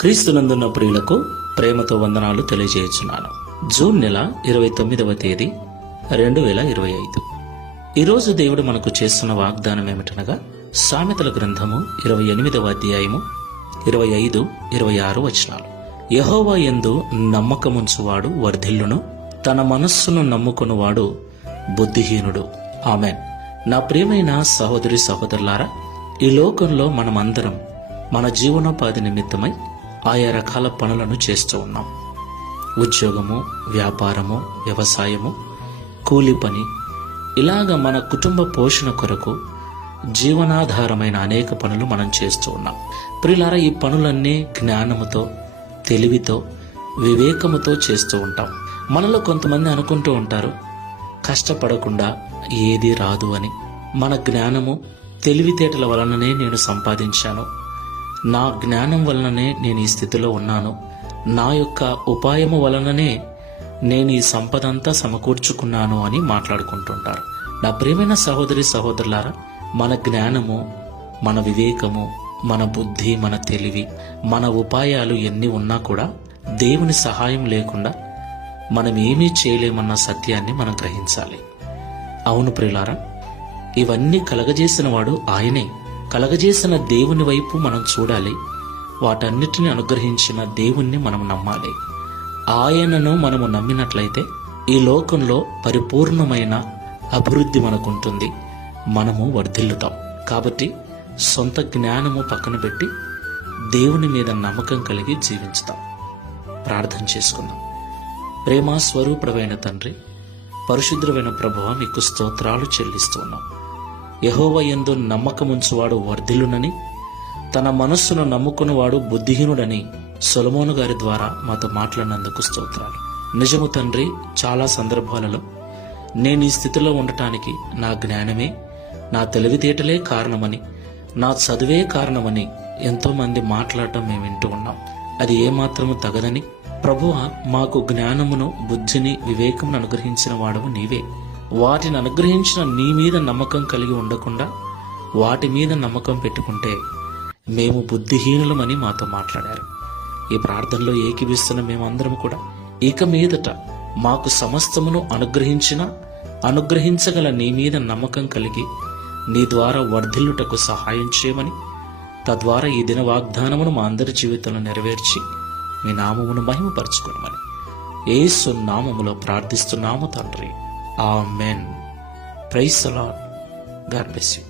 క్రీస్తునందున్న ప్రియులకు ప్రేమతో వందనాలు తెలియజేయుచున్నాను. జూన్ నెల 29వ తేదీ 2025. ఈరోజు దేవుడు మనకు చేస్తున్న వాగ్దానం ఏమిటనగా సామెతల గ్రంథము 28వ అధ్యాయము 25, 26 వచనాలు. యెహోవా యందు నమ్మకముంచువాడు వర్ధిల్లును, తన మనస్సును నమ్ముకొనువాడు బుద్ధిహీనుడు. ఆమేన్. నా ప్రియమైన సహోదరి సహోదరులారా, ఈ లోకంలో మనమందరం మన జీవనోపాధి నిమిత్తమై ఆయా రకాల పనులను చేస్తూ ఉన్నాం. ఉద్యోగము, వ్యాపారము, వ్యవసాయము, కూలి పని, ఇలాగ మన కుటుంబ పోషణ కొరకు జీవనాధారమైన అనేక పనులు మనం చేస్తూ ఉన్నాం. ప్రియులారా, ఈ పనులన్నీ జ్ఞానముతో, తెలివితో, వివేకముతో చేస్తూ ఉంటాం. మనలో కొంతమంది అనుకుంటూ ఉంటారు, కష్టపడకుండా ఏదీ రాదు అని. మన జ్ఞానము, తెలివితేటల వలననే నేను సంపాదించాను, నా జ్ఞానం వలననే నేను ఈ స్థితిలో ఉన్నాను, నా యొక్క ఉపాయము వలననే నేను ఈ సంపదంతా సమకూర్చుకున్నాను అని మాట్లాడుకుంటుంటారు. నా ప్రియమైన సహోదరి సహోదరులారా, మన జ్ఞానము, మన వివేకము, మన బుద్ధి, మన తెలివి, మన ఉపాయాలు ఎన్ని ఉన్నా కూడా దేవుని సహాయం లేకుండా మనం ఏమీ చేయలేమన్న సత్యాన్ని మనం గ్రహించాలి. అవును ప్రియులారా, ఇవన్నీ కలగజేసిన వాడు ఆయనే. కలగజేసిన దేవుని వైపు మనం చూడాలి. వాటన్నిటిని అనుగ్రహించిన దేవుణ్ణి మనం నమ్మాలి. ఆయనను మనము నమ్మినట్లయితే ఈ లోకంలో పరిపూర్ణమైన అభివృద్ధి మనకుంటుంది, మనము వర్ధిల్లుతాం. కాబట్టి సొంత జ్ఞానము పక్కన పెట్టి దేవుని మీద నమ్మకం కలిగి జీవించుతాం. ప్రార్థన చేసుకుందాం. ప్రేమ స్వరూపుడైన తండ్రి, పరిశుద్ధమైన ప్రభువా, మీకు స్తోత్రాలు చెల్లిస్తూ ఉన్నాం. యెహోవా యందు నమ్మకముంచువాడు వర్ధిల్లునని, తన మనస్సును నమ్ముకున్నవాడు బుద్ధిహీనుడని సొలొమోను గారి ద్వారా మాతో మాట్లాడినందుకు స్తోత్రాలు. నిజము తండ్రి, చాలా సందర్భాలలో నేను ఈ స్థితిలో ఉండటానికి నా జ్ఞానమే, నా తెలివితేటలే కారణమని, నా చదువే కారణమని ఎంతోమంది మాట్లాడటం మేము వింటూ ఉన్నాం. అది ఏమాత్రము తగదని ప్రభువా, మాకు జ్ఞానమును, బుద్ధిని, వివేకమును అనుగ్రహించిన వాడవు నీవే. వాటిని అనుగ్రహించిన నీ మీద నమ్మకం కలిగి ఉండకుండా వాటి మీద నమ్మకం పెట్టుకుంటే మేము బుద్ధిహీనులమని మాతో మాట్లాడారు. ఈ ప్రార్థనలో ఏకీభిస్తున్న మేమందరం కూడా ఇక మీదట మాకు సమస్తమును అనుగ్రహించగల నీ మీద నమ్మకం కలిగి నీ ద్వారా వర్ధిల్లుటకు సహాయం చేయమని, తద్వారా ఈ దిన వాగ్దానమును మా అందరి జీవితంలో నెరవేర్చి మీ నామమును మహిమపరచుకోమని యేసు నామములో ప్రార్థిస్తున్నాము తండ్రి. Amen. Praise the Lord. God bless you.